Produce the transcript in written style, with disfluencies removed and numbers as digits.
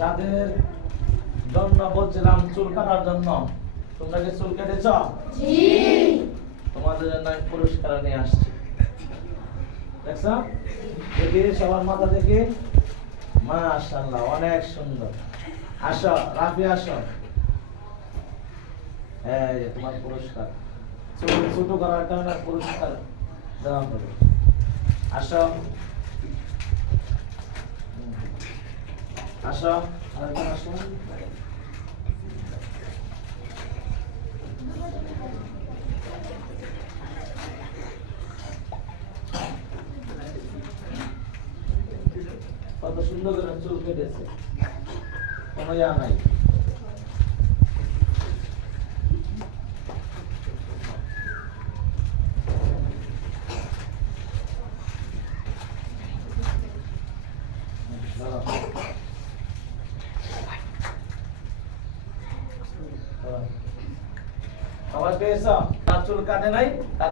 যাদের জন্য বলছিলাম চুল কাটার জন্য, তোমরা কি চুল কেটেছ? জি। তোমাদের জন্য আমি পুরস্কার নিয়ে আসছি। দেখছো? দেখি সবার মাথা দেখি। মাশাআল্লাহ, অনেক সুন্দর। আসো রাফি, আসো। এই যে তোমার পুরস্কার। চুল ছোট করার কারণে পুরস্কার দেওয়া হবে। আসো আসো, আরেকজন আসো। কত সুন্দর করে চুল কেটেছে, কোনো ইয়া নাই। সবাই পেয়েছ? চুল কাটে নাই?